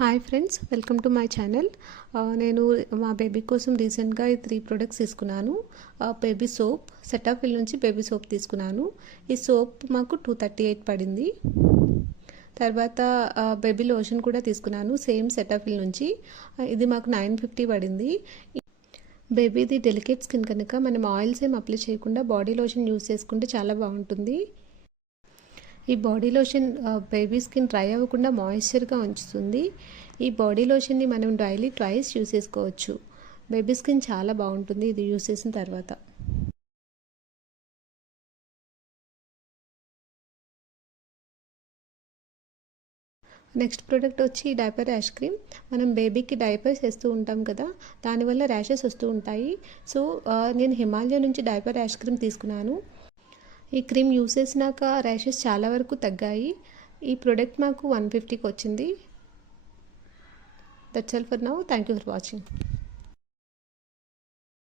Hi friends, welcome to my channel. నేను మా baby కోసం రీసెంట్గా ఈ 3 ప్రొడక్ట్స్ తీసుకున్నాను. బేబీ సోప్, సెటాఫిల్ నుంచి బేబీ సోప్ తీసుకున్నాను. ఈ సోప్ మాకు 238 పడింది. తర్వాత బేబీ లోషన్ కూడా తీసుకున్నాను, సేమ్ సెటాఫిల్ నుంచి. ఇది మాకు 950 పడింది. బేబీది డెలికేట్ స్కిన్ కనుక మనం ఆయిల్స్ ఏం అప్లై చేయకుండా బాడీ లోషన్ యూస్ చేసుకుంటే చాలా బాగుంటుంది. ఈ body lotion baby skin dry అవ్వకుండా మాయిశ్చర్గా ఉంచుతుంది. ఈ బాడీ లోషన్ని మనం డైలీ ట్వైస్ యూస్ చేసుకోవచ్చు. బేబీ స్కిన్ చాలా బాగుంటుంది ఇది యూస్ చేసిన తర్వాత. నెక్స్ట్ ప్రోడక్ట్ వచ్చి డైపర్ ర్యాష్ క్రీమ్. మనం బేబీకి డైపర్స్ వేస్తూ ఉంటాం కదా, దానివల్ల ర్యాషెస్ వస్తూ ఉంటాయి. సో నేను హిమాలయ నుంచి డైపర్ ర్యాష్ క్రీమ్ తీసుకున్నాను. ఈ క్రీమ్ యూస్ చేసినాక ర్యాషెస్ చాలా వరకు తగ్గాయి. ఈ ప్రోడక్ట్ మాకు 150కి వచ్చింది. That's all for now. Thank you for watching.